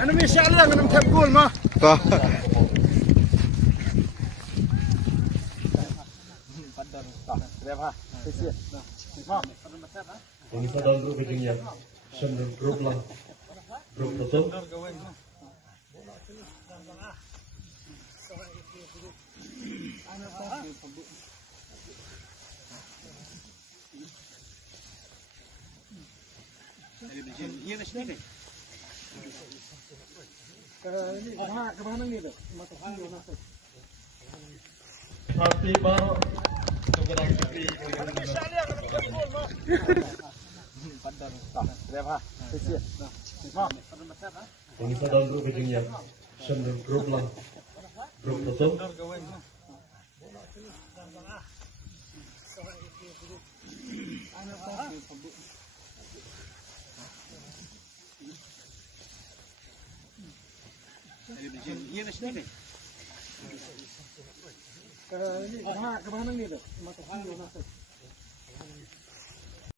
أنا مش علينا أنا متقول ما ini pada grup ujungnya cenderung grup lah grup tutup Hati baru ini pada grup ujungnya cenderung grup lah grup tutup ini kemana nih tuh?